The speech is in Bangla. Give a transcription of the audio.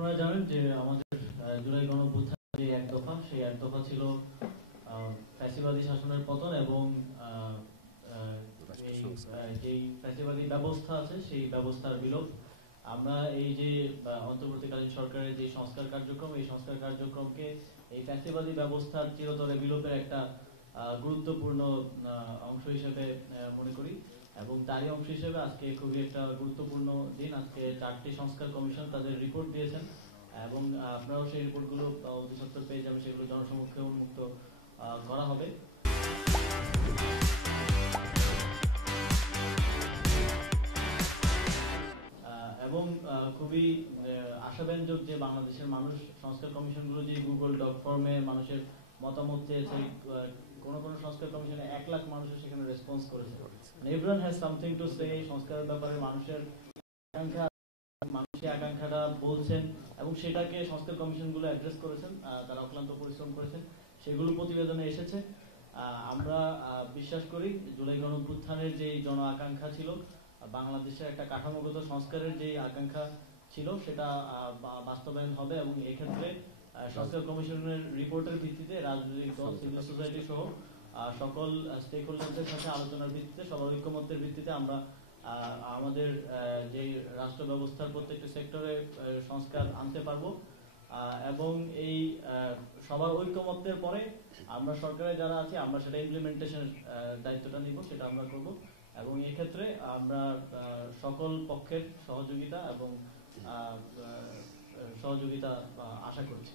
আপনারা জানেন যে আমাদের জুলাই গণঅভ্যুত্থান যে এক দফা, সেই এক দফা ছিল ফ্যাসিবাদী শাসনের পতন এবং যেই ফ্যাসিবাদী ব্যবস্থা আছে সেই ব্যবস্থার বিলোপ। আমরা এই যে অন্তর্বর্তীকালীন সরকারের যে সংস্কার কার্যক্রম, এই সংস্কার কার্যক্রমকে এই ফ্যাসিবাদী ব্যবস্থার চিরতরে বিলোপের একটা গুরুত্বপূর্ণ অংশ হিসেবে মনে করি এবং তারই অংশ হিসেবে আজকে খুবই একটা গুরুত্বপূর্ণ দিন। আজকে 4টি সংস্কার কমিশন তাদের রিপোর্ট দিয়েছেন এবং আপনারাও সেই রিপোর্টগুলো অধিদপ্তর পেয়ে যাবেন, সেগুলো জনসমক্ষে উন্মুক্ত করা হবে। এবং খুবই আশাব্যঞ্জক যে বাংলাদেশের মানুষ সংস্কার কমিশনগুলো যে গুগল ডক ফর্মে মানুষের মতামত চেয়েছে, কোন সংস্কার কমিশনে 1 লাখ মানুষের সেখানে রেসপন্স করেছে। Everyone has something to say সংস্কারের ব্যাপারে মানুষের আকাঙ্ক্ষাটা বলছেন এবং সেটাকে সংস্কার কমিশনগুলো অ্যাড্রেস করেছেন, তারা অক্লান্ত পরিশ্রম করেছেন, সেগুলো প্রতিবেদনে এসেছে। আমরা বিশ্বাস করি জুলাই গণঅভ্যুত্থানের যে জন আকাঙ্ক্ষা ছিল, বাংলাদেশের একটা কাঠামোগত সংস্কারের যে আকাঙ্ক্ষা ছিল, সেটা বাস্তবায়ন হবে এবং এক্ষেত্রে সংস্কার কমিশনের রিপোর্টের ভিত্তিতে রাজনৈতিক দল, সিভিল সোসাইটি সহ সকল স্টেক হোল্ডারদের সাথে আলোচনার ভিত্তিতে, সবার ঐক্যমত্যের ভিত্তিতে আমরা আমাদের যে রাষ্ট্র ব্যবস্থার প্রত্যেকটা সেক্টরে সংস্কার আনতে পারবো এবং এই সবার ঐক্যমত্যের পরে আমরা সরকারে যারা আছি আমরা সেটা ইমপ্লিমেন্টেশনের দায়িত্বটা নিব, সেটা আমরা করব এবং এক্ষেত্রে আমরা সকল পক্ষের সহযোগিতা এবং সহযোগিতা আশা করছি।